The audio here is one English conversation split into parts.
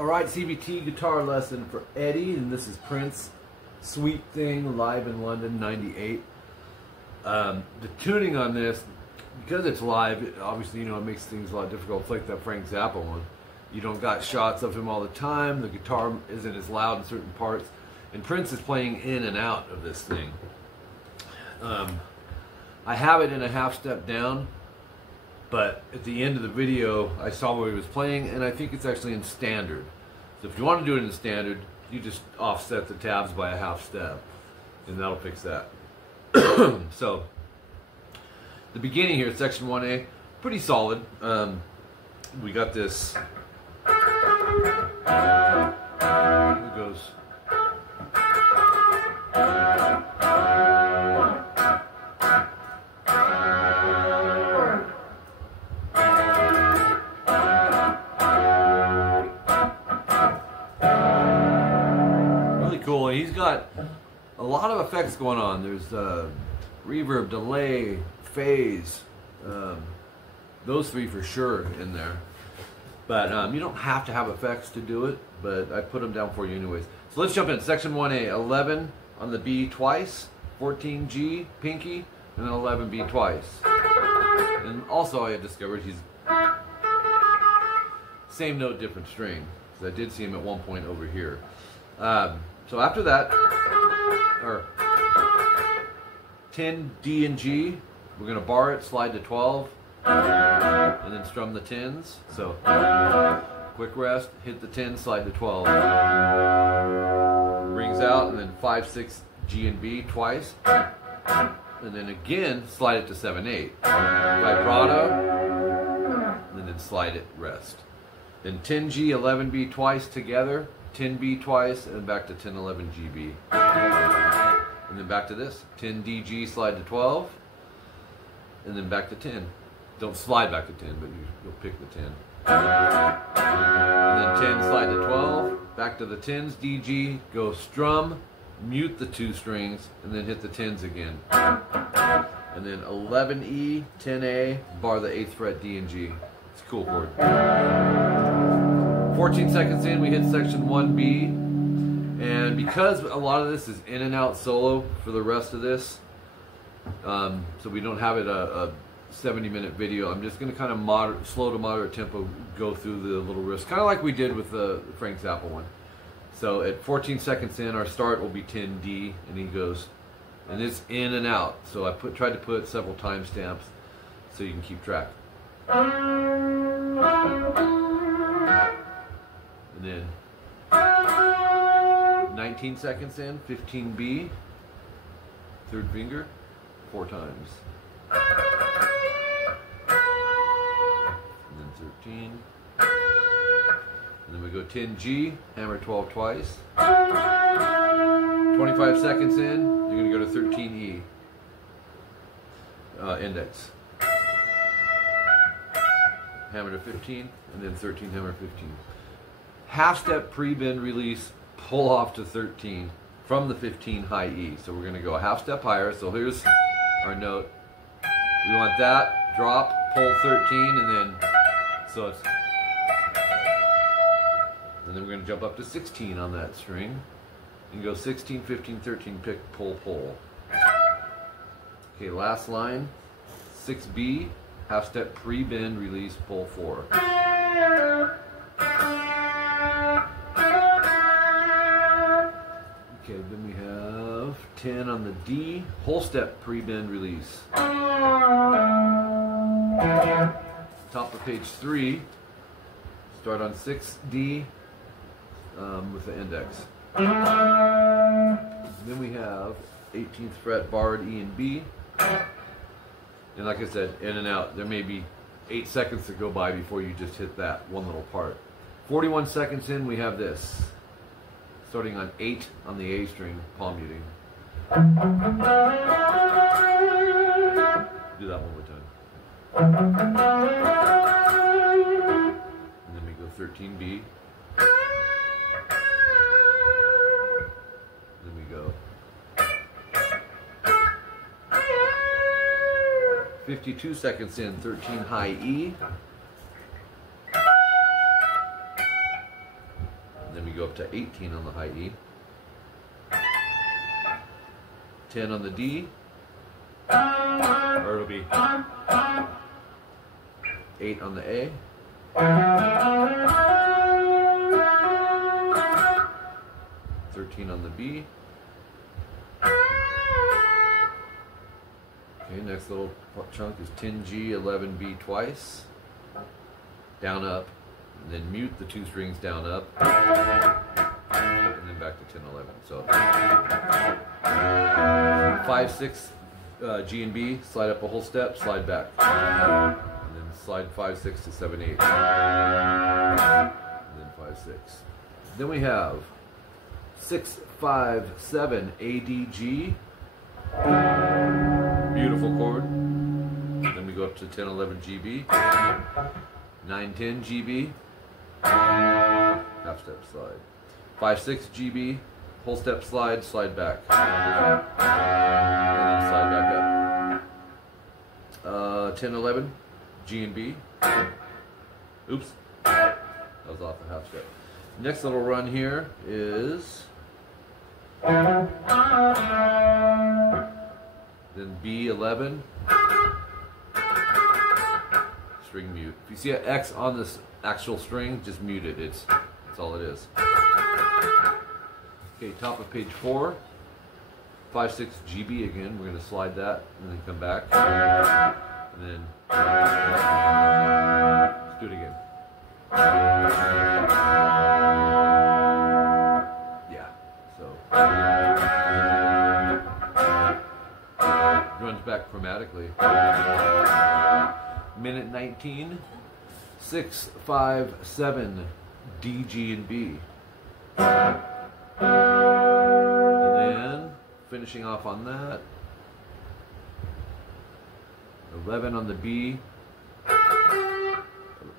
Alright, CVT guitar lesson for Eddie, and this is Prince, Sweet Thing, live in London, 98. The tuning on this, because it's live, obviously, it makes things a lot difficult. It's like that Frank Zappa one. You don't got shots of him all the time, the guitar isn't as loud in certain parts, and Prince is playing in and out of this thing. I have it in a half step down, but at the end of the video, I saw where he was playing, and I think it's actually in standard. So if you want to do it in standard, you just offset the tabs by a half step, and that'll fix that. So, the beginning here, section 1A, pretty solid. We got this. It goes. Cool. He's got a lot of effects going on. There's reverb, delay, phase, those three for sure in there. But you don't have to have effects to do it, but I put them down for you anyways. So let's jump in. Section 1A, 11 on the B twice, 14 G, pinky, and then 11 B twice. And also I had discovered he's same note, different string. Because I did see him at one point over here. So after that, or 10 D and G, we're going to bar it, slide to 12, and then strum the 10s. So quick rest, hit the 10, slide to 12. Rings out, and then 5, 6, G and B twice. And then again, slide it to 7, 8. Vibrato, and then slide it, rest. Then 10 G, 11 B twice together. 10 B twice, and back to 10, 11 GB. And then back to this. 10 DG, slide to 12, and then back to 10. Don't slide back to 10, but you'll pick the 10. And then 10, slide to 12, back to the 10s, DG, go strum, mute the 2 strings, and then hit the 10s again. And then 11E, 10A, bar the 8th fret D and G. It's a cool chord. 14 seconds in, we hit section 1B, and because a lot of this is in and out solo for the rest of this, so we don't have it a 70-minute video, I'm just going to kind of slow to moderate tempo go through the little riffs, kind of like we did with the Frank Zappa one. So at 14 seconds in, our start will be 10D, and he goes, and it's in and out, so I tried to put several timestamps so you can keep track. And then 19 seconds in, 15B, third finger, 4 times. And then 13. And then we go 10G, hammer 12 twice. 25 seconds in, you're going to go to 13E, index. Hammer to 15, and then 13, hammer 15. Half step pre-bend release, pull off to 13 from the 15 high E. So we're going to go a half step higher. So here's our note. We want that, drop, pull 13, and then, so it's, and then we're going to jump up to 16 on that string. And go 16, 15, 13, pick, pull, pull. Okay, last line, 6B, half step pre-bend release, pull 4. Okay, then we have 10 on the D, whole step pre-bend release. Top of page 3, start on 6D with the index. Then we have 18th fret barred E and B. And like I said, in and out. There may be 8 seconds to go by before you just hit that one little part. 41 seconds in, we have this. Starting on 8 on the A string, palm muting. Do that one more time. And then we go 13B. Then we go 52 seconds in, 13 high E. we go up to 18 on the high E. 10 on the D. Or it'll be 8 on the A. 13 on the B. Okay, next little chunk is 10G, 11B twice. Down, up, and then mute the 2 strings down, up, and then back to 10, 11. So 5, 6, G and B, slide up a whole step, slide back. And then slide 5, 6 to 7, 8. And then 5, 6. Then we have 6, 5, 7, ADG. Beautiful chord. Then we go up to 10, 11 GB. 9, 10 GB. Half step slide. 5, 6 GB. Whole step slide, slide back. And then slide back up. 10, 11 G and B. Oops. That was off a half step. Next little run here is then B11, string mute. If you see an X on this actual string, just mute it. That's all it is. Okay, top of page 4, 5, 6 GB again. We're going to slide that and then come back. And then let's do it again. Yeah, so runs back chromatically. Minute 19, 6, 5, 7, D, G, and B. And then finishing off on that, 11 on the B,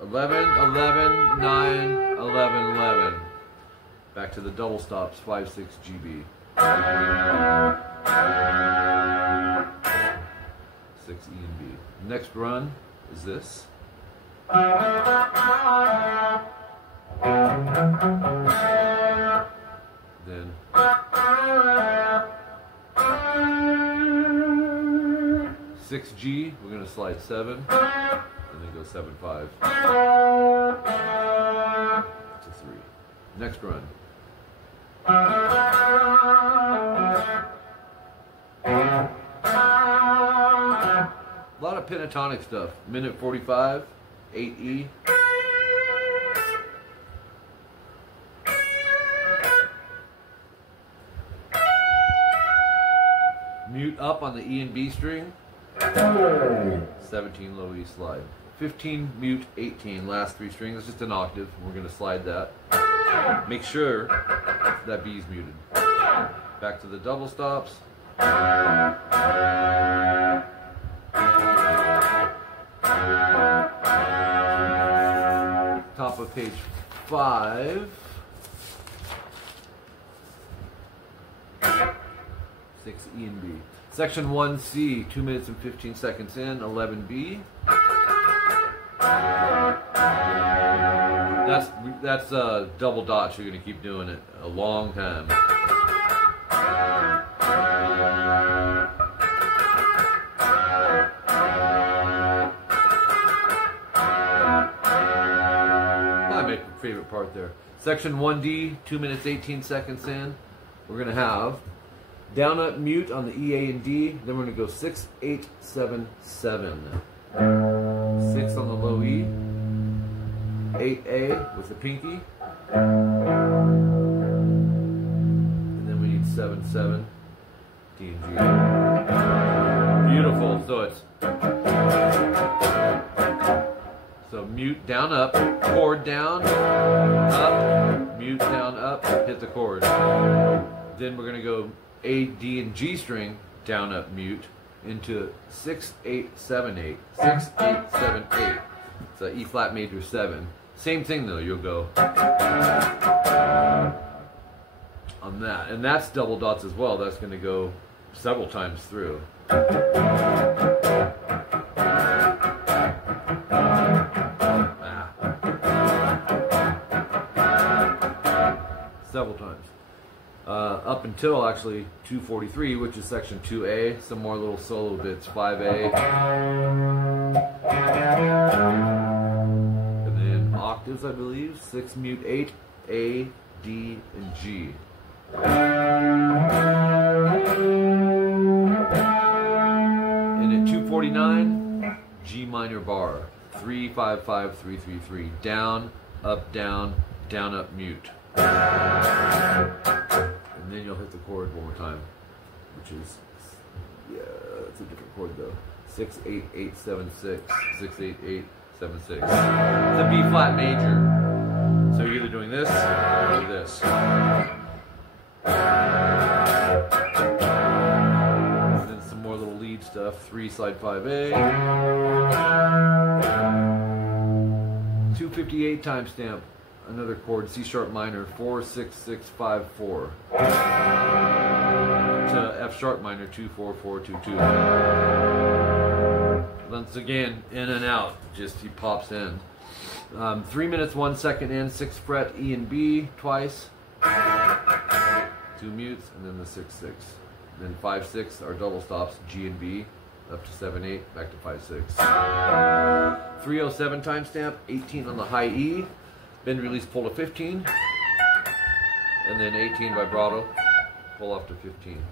11, 11, 9, 11, 11. Back to the double stops, 5, 6, GB. 6, E and B. Next run is this. Then 6G, we're going to slide 7, and then go 7, 5 to 3. Next run. A lot of pentatonic stuff. Minute 45, 8E. Mute up on the E and B string. 17 low E slide. 15 mute 18. Last 3 strings. It's just an octave. We're going to slide that. Make sure that B is muted. Back to the double stops. Top of page 5. 6 E and B. Section 1C, 2 minutes and 15 seconds in, 11B. That's double dots. You're going to keep doing it a long time. My favorite part there. Section 1D, 2 minutes 18 seconds in. We're going to have down up mute on the E, A, and D. Then we're going to go 6, 8, 7, 7. 6 on the low E. 8A with the pinky. And then we need 7, 7, D and G. Beautiful. So mute, down, up, chord down, up, mute, down, up, hit the chord. Then we're going to go A, D, and G string, down, up, mute, into 6, 8, 7, 8. 6, 8, 7, 8. It's an E flat major 7. Same thing though, you'll go on that. And that's double dots as well. That's going to go several times through. several times. Up until actually 243, which is section 2A, some more little solo bits, 5A. And then octaves, I believe, 6 mute 8, A, D, and G. And at 249, G minor bar, 3, 5, 5, 3, 3, 3, down, up, mute. And then you'll hit the chord one more time, which is, yeah, it's a different chord though. 6, 8, 8, 7, 6, 6, 8, 8, 7, 6. It's a B flat major. So you're either doing this or this. And then some more little lead stuff. 3 slide 5A. 258 timestamp. Another chord, C sharp minor, 4, 6, 6, 5, 4. To F sharp minor, 2, 4, 4, 2, 2. Once again, in and out, just he pops in. 3 minutes, 1 second in, 6th fret, E and B twice. 2 mutes, and then the 6, 6. Then 5, 6 are double stops, G and B, up to 7, 8, back to 5, 6. 307 timestamp, 18 on the high E. Bend release, pull to 15, and then 18 vibrato, pull off to 15.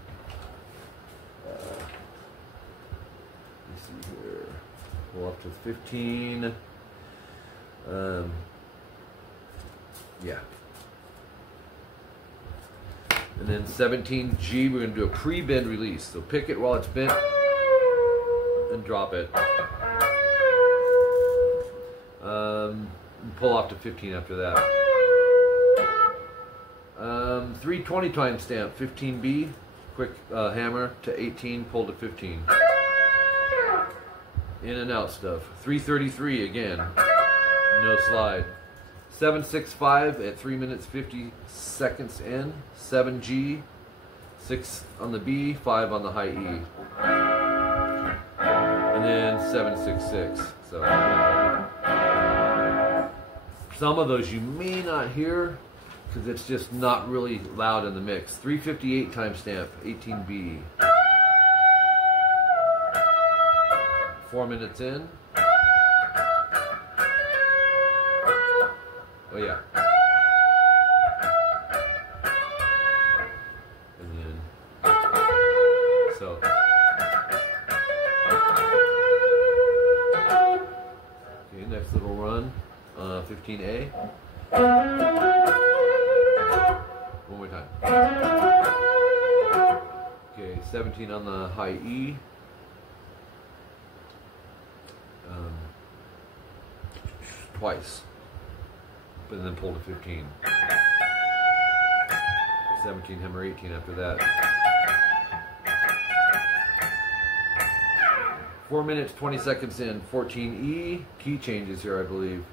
Let's see here, pull up to 15. Yeah. And then 17G, we're going to do a pre-bend release. So pick it while it's bent and drop it. And pull off to 15 after that. 320 timestamp, 15B, quick hammer to 18, pull to 15. In and out stuff. 333 again, no slide. 765 at 3 minutes 50 seconds in. 7G, 6 on the B, 5 on the high E. And then 766. So some of those you may not hear because it's just not really loud in the mix. 358 timestamp, 18B. 4 minutes in. Oh yeah. And then, so. Okay, next little run, 15A. One more time. Okay, 17 on the high E. Twice. And then pull to 15. 17 hammer 18 after that. 4 minutes 20 seconds in. 14E, key changes here I believe.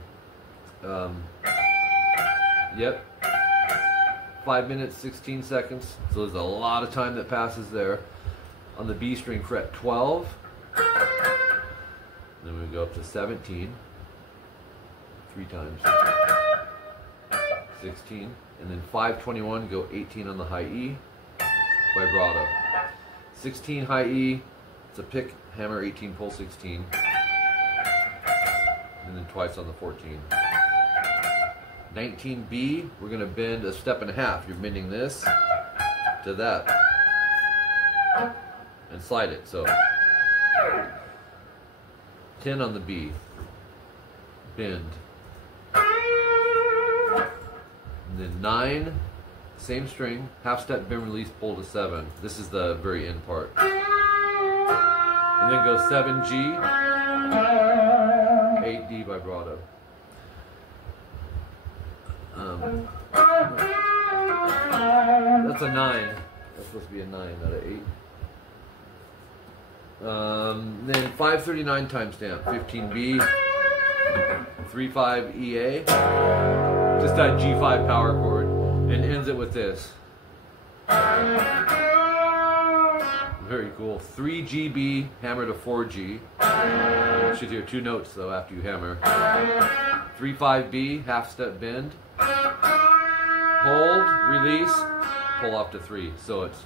Yep. 5 minutes 16 seconds. So there's a lot of time that passes there. On the B string, fret 12. Then we go up to 17. 3 times. 16, and then 521, go 18 on the high E, vibrato. 16 high E, it's a pick, hammer 18, pull 16, and then twice on the 14. 19B, we're going to bend a step and a half. You're bending this to that, and slide it. So 10 on the B, bend. And then 9, same string, half step, bend release, pull to 7. This is the very end part. And then go 7G, 8D vibrato. That's a 9. That's supposed to be a 9, not an 8. Then 539 timestamp, 15B, 3/5 EA. Just that G5 power chord, and ends it with this. Very cool. 3GB, hammer to 4G. You should hear 2 notes though after you hammer. 3/5B, half step bend. hold, release, pull off to 3. So it's...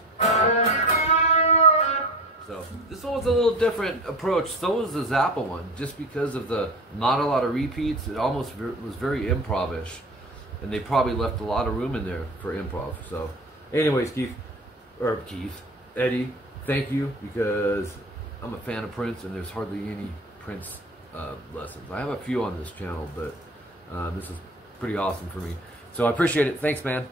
So this one was a little different approach. So was the Zappa one, just because of the not a lot of repeats. It almost was very improv-ish, and they probably left a lot of room in there for improv. So, anyways, Eddie, thank you, because I'm a fan of Prince, and there's hardly any Prince lessons. I have a few on this channel, but this is pretty awesome for me. So I appreciate it. Thanks, man.